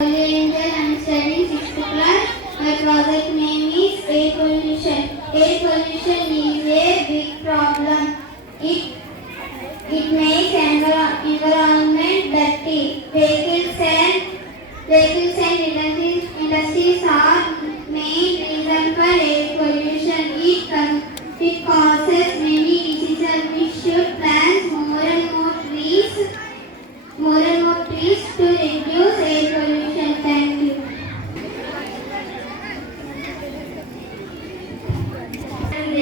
Angel. I'm studying 6th class. My project name is air pollution. Air pollution is a big problem. It it makes environment dirty. Vehicles and industries are main reason for air pollution. It causes many diseases. We should plant more and more trees to reduce air pollution. Thank you. I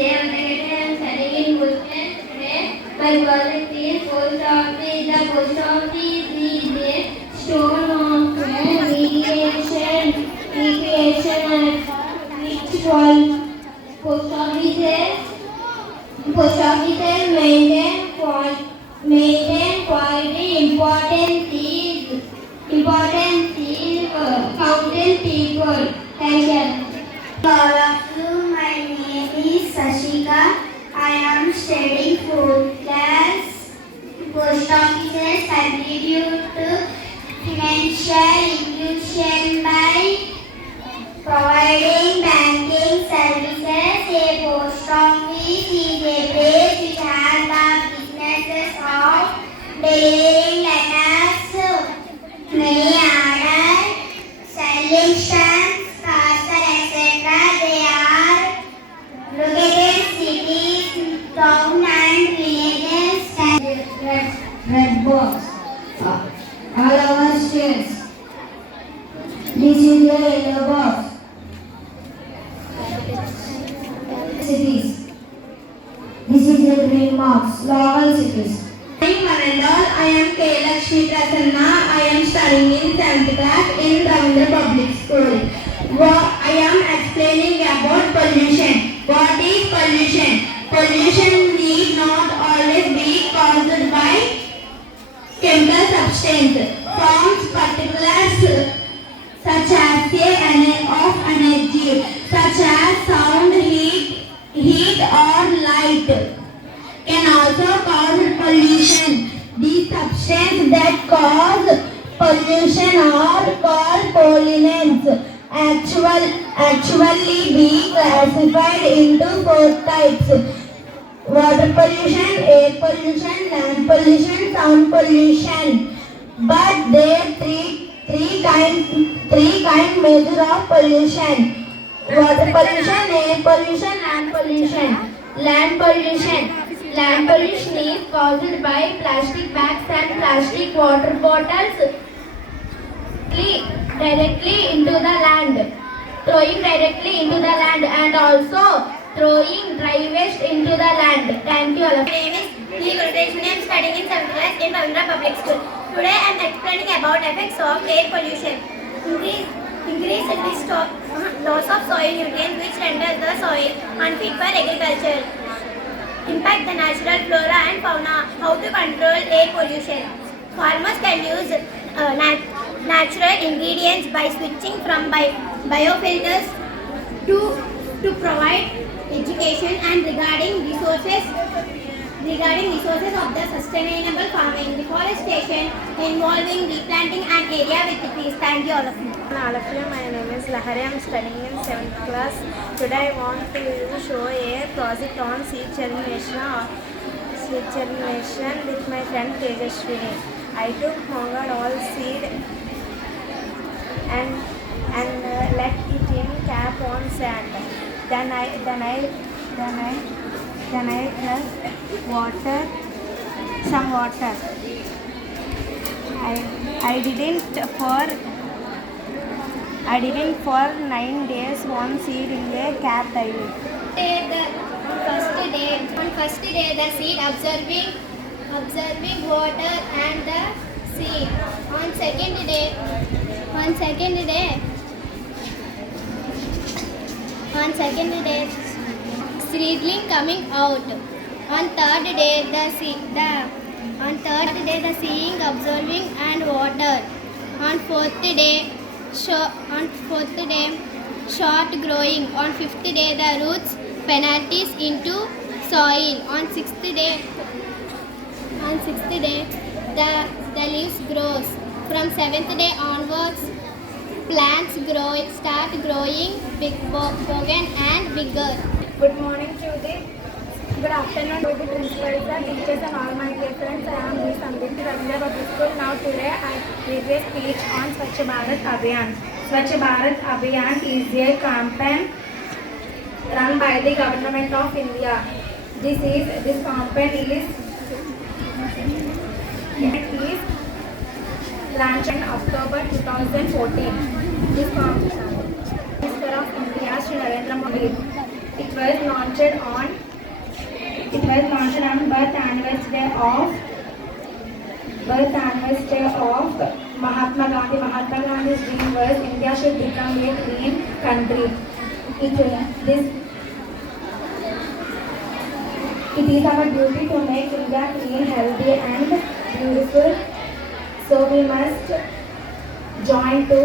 am studying in Bushman today. My project is post office. The post office is a stone of recreation at which post offices maintain quality. Important is counting people. Thank you. All of you, my name is Sashika. I am studying 4th class. Post offices contribute to financial inclusion by providing banking services. A post office is a place which has the businesses of delivering letters, money order, selling stamps, parcel, etc. They are located in cities, towns and villages. Red box. All our states. This is the yellow box. Cities. This is the green box. Global cities. I am K. Lakshmi Prasanna. I am studying in 7th class in Ravindra Public School. I am explaining about pollution. What is pollution? Pollution need not always be caused by chemical substance. Forms particulars such as of energy, such as sound, heat or light, can also cause pollution. These substances that cause pollution are called pollutants. Actually be classified into 4 types: water pollution, air pollution, land pollution, sound pollution. But there are three kind measure of pollution: water pollution, air pollution, land pollution. Land pollution is caused by plastic bags and plastic water bottles directly into the land, and also throwing dry waste into the land. Thank you all. My name is Lee Gurudesh. I am studying in 7th class in Ravindra Public School. Today I am explaining about effects of air pollution. Increase risk of loss of soil nutrients which renders the soil unfit for agriculture. Impact the natural flora and fauna. How to control air pollution? Farmers can use natural ingredients by switching from biofilters to provide education and regarding resources of the sustainable farming. Deforestation involving replanting an area with trees. Thank you all of you. All of you, my name is Lahari. I am studying in 7th class. Today I want to show a project on seed germination with my friend Tejaswini. I took mongal all seed and let it in cap on sand. Then I plus some water. I didn't for 9 days one seed in the cap daily. On first day the seed observing water and the seed. On second day seedling coming out. On third day the seeing, observing and water. On fourth day short growing. On fifth day the roots penalties into soil. On sixth day the leaves grows. From 7th day onwards plants start growing bigger and bigger. Good morning to the good afternoon to the principal, sir, teachers and all my dear friends. I am Miss Amriti Ravindra Public School. Now today I give a speech on Swachh Bharat Abhiyan. Swachh Bharat Abhiyan is a campaign run by the government of India. This campaign is launched in October 2014. This campaign Minister of India Shri Narendra Modi. It was launched on birth anniversary of Mahatma Gandhi. Mahatma Gandhi's dream was India should become a clean country. It is our duty to make India clean, healthy and beautiful. So we must join to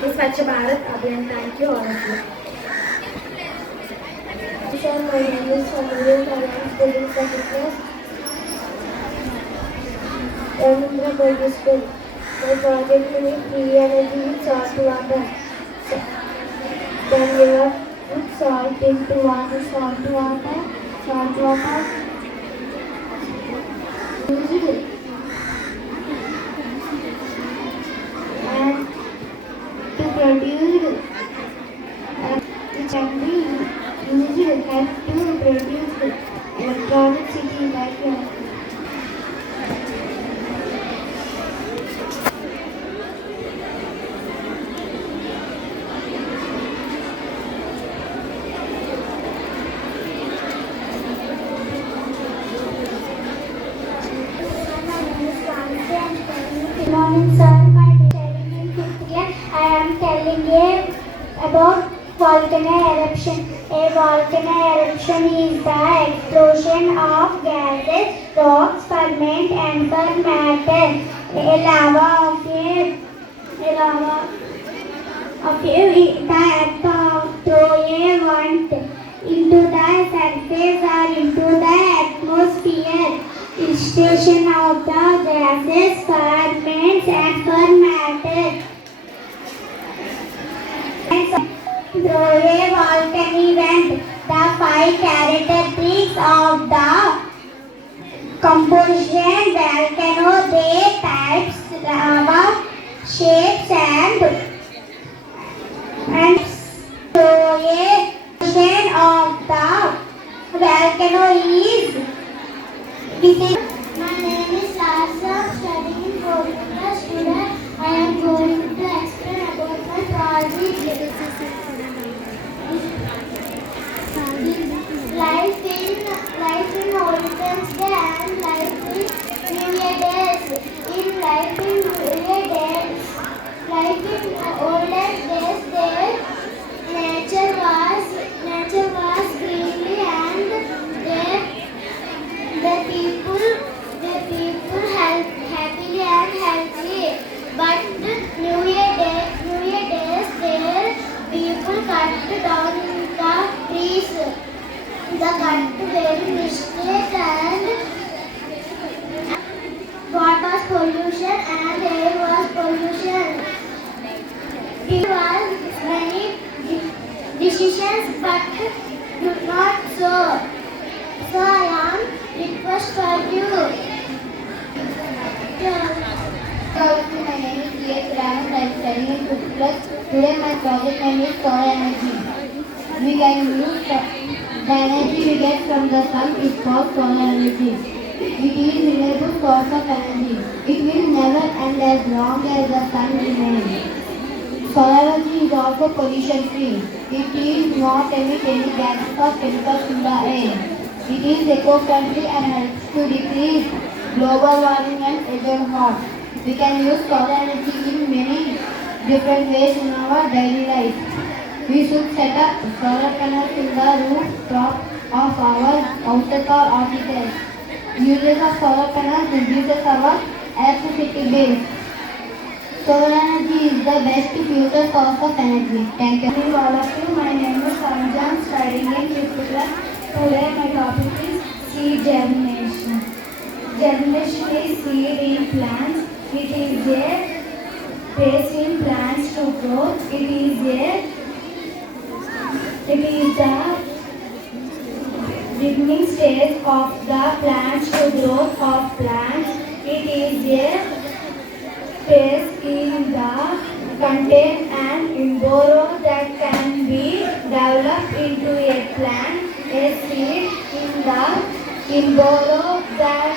the Swachh Bharat Abhiyan. Thank you all of you. Sir, my name is Sanjay. I am studying second class. Ravindra Public School. My project name is free energy with salt water. Then we will put salt into water, salt water. Use it. And to produce it can be used help to produce electricity like that. Good morning, sir. My name is Erin in fifth year. I am telling you about volcano eruption. A volcano eruption is the explosion of gases, rocks, ferment, and matter. The earth throw a want into the surface or into the atmosphere. Station of the gases, ferments and matter. Through a volcanic event, the 5 characteristics of the composition volcano, they types, lava, shapes and through a portion of the volcano is visible. My name is Larsa, studying in 4th class. Today I am going to explain about my project. Life in Olympics Day and life in New Year days. In life in New Year days, life in olden days, there nature was greenly and the people happily and healthy. But New Year days, there people cut down the trees. The cut very mistake and water was pollution and air was pollution. There was many decisions, but do not so. So I am request for you. My name is D.S. Raman. I am studying in 5th class. Today my project name is solar energy. We can use the energy we get from the sun is called solar energy. It is a renewable source of energy. It will never end as long as the sun remains. Solar energy is also pollution free. It is not emit any gases or chemicals in the air. It is eco-friendly and helps to decrease global warming and ozone hole. We can use solar energy in many different ways in our daily life. We should set up solar panels in the rooftop of our houses or offices. Uses of solar panels reduces our electricity bills. Solar energy is the best future source of energy. Thank you. Good evening all of you. My name is Sanjay, studying in 5th class. Today my topic is seed germination. Germination is seed plants. It is a phase in plants to grow. It is the beginning stage of the plants to growth of plants. It is a phase in the contain an embryo that can be developed into a plant. A seed in the embryo that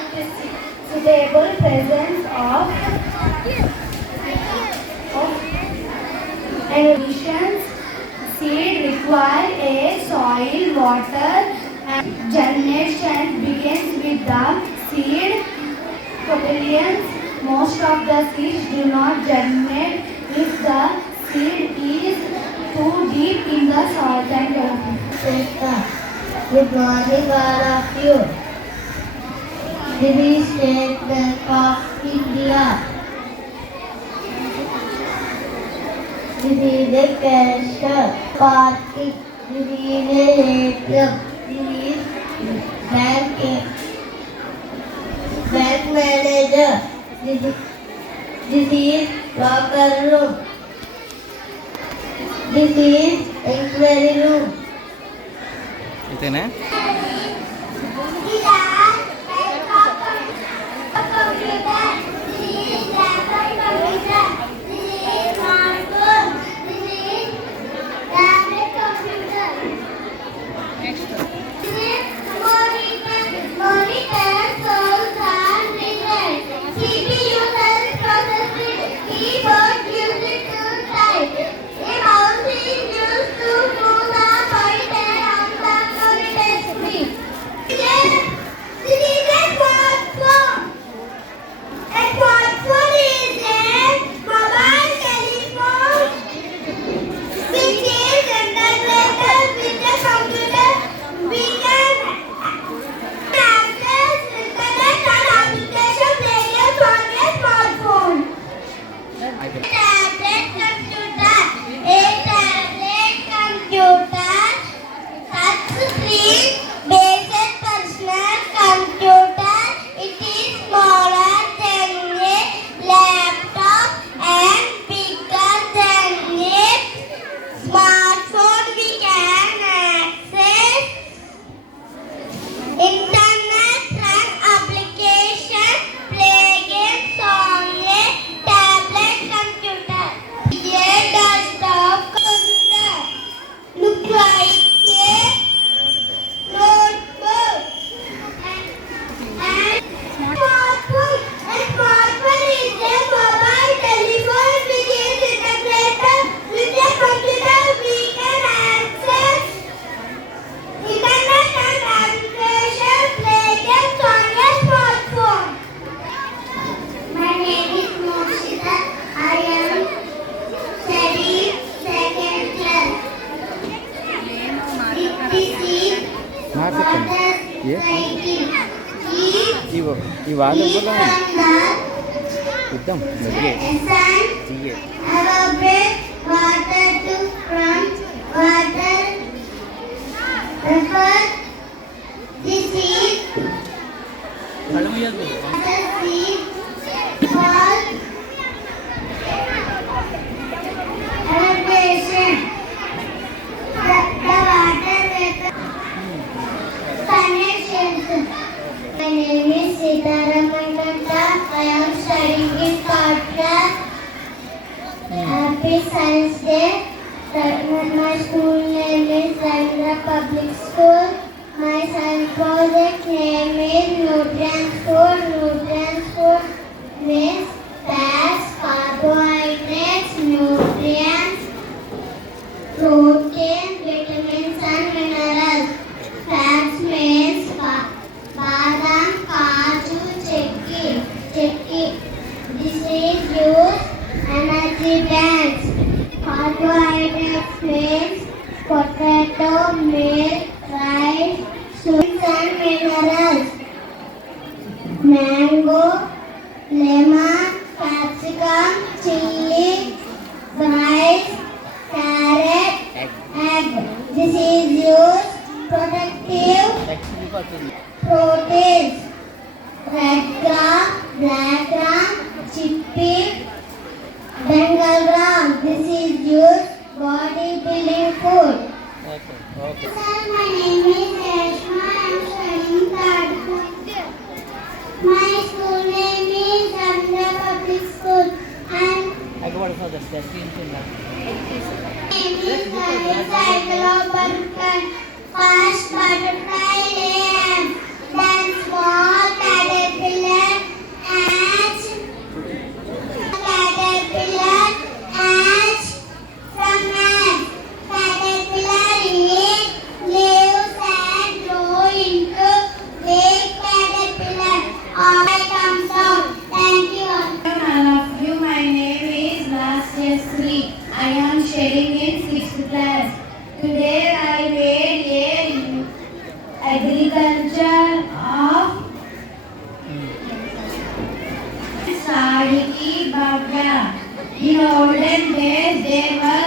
suitable presence of conditions. Seed require a soil, water, and germination begins with the seed cotyledons. Most of the seeds do not germinate if the seed is too deep in the soil. Thank you. Good morning, all of you. This is State Bank of India. This is a cashier. Party. This is a ATM. This is bank manager. This is locker room. This is inquiry room. इतना ये वाला बोला एकदम लगे ठीक है Evaporate water to from water. Refer. This is water seed called evaporation. The water vapor connections. My name is Sitaraman Dutta. I am studying in Patra. Happy Science Day. My school name is Ravindra Public School. My science project name is Nutrient Food. Nutrient Food means fats, carbohydrates, nutrients, protein, vitamins and minerals. Fats means badam, kaju, chekki. This is used energy banks. Carbohydrates means potato, milk, rice, sweets and minerals. Mango, lemon, capsicum, chili, rice, carrot, egg. This is used protective proteins. Red gram, black gram, okay okay Sir, my name is Reshma. I am studying third class. My school name is Ravindra Public School. And అక్కడ పడుతుంది దర్శించిందా name is Cyclopean. First butterfly lamb, then small caterpillar, ant, caterpillar, ant, from ant. Caterpillar eat leaves and grow into big caterpillar. All comes out. Thank you all. All of you, my name is Lashyasri. I am studying in 6th class. Today I made a agriculture of Sadiki Bhavya. In olden days there were